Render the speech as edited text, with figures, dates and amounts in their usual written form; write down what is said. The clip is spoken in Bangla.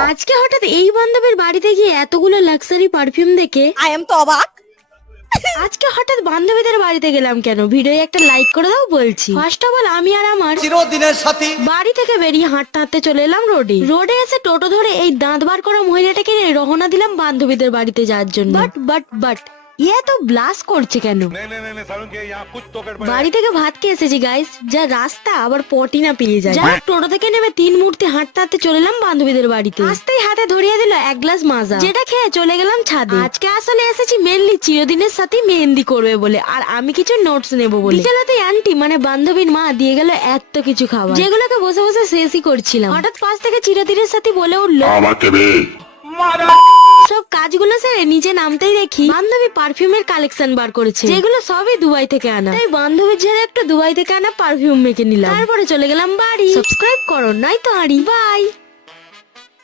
আজকে হঠাৎ এই বান্ধবীর বাড়িতে গিয়ে এতগুলো লাক্সারি পারফিউম দেখে আই এম তো অবাক। আজকে হঠাৎ বান্ধবীদের বাড়িতে গেলাম কেন, ভিডিও একটা লাইক করে দাও বলছি। ফার্স্ট অফ অল আমি আর আমার চিরদিনের সাথী বাড়ি থেকে বেরিয়ে হাঁটতে হাঁটতে চলে এলাম রোডে। রোডে এসে টোটো ধরে এই দাঁত বার করা মহিলাটাকে নিয়ে রওনা দিলাম বান্ধবীদের বাড়িতে যাওয়ার জন্য। বাট ইয়ে তো ব্লাস করছে কেন? বাড়ি থেকে ভাত খেয়ে এসেছি গাইস, যা রাস্তা আবার পটি না পেয়ে যায়। যাই হোক, টোটো থেকে নেমে 3 মুহূর্তে হাঁটতে হাঁটতে চলে এলাম বান্ধবীদের বাড়িতে। আসতেই হাতে ধরিয়ে দিল 1 গ্লাস মাজা, যেটা খেয়ে চলে গেলাম ছাদে। আজকে আসলে এসেছি মেনলি চিরদিনের সাথে মেহেন্দি করবে বলে, আর আমি কিছু নোটস নেবো বলে। বিকেলাতে আন্টি মানে বান্ধবীর মা দিয়ে গেল এত কিছু খাবার, যেগুলোকে বসে বসে শেষই করছিলাম। হঠাৎ পাশ থেকে চিরদিনের সাথে বলে উঠলো আমাকে বে সব কাজগুলো সেরে নিচে নামতেই দেখি বান্ধবী পারফিউমের কালেকশন বার করেছে, যেগুলো সবই দুবাই থেকে আনা। তাই বান্ধবীর ঝেড়ে একটা দুবাই থেকে আনা পারফিউম মেখে নিলাম, তারপরে চলে গেলাম বাড়ি। সাবস্ক্রাইব করো নাই তো আড়ি। বাই।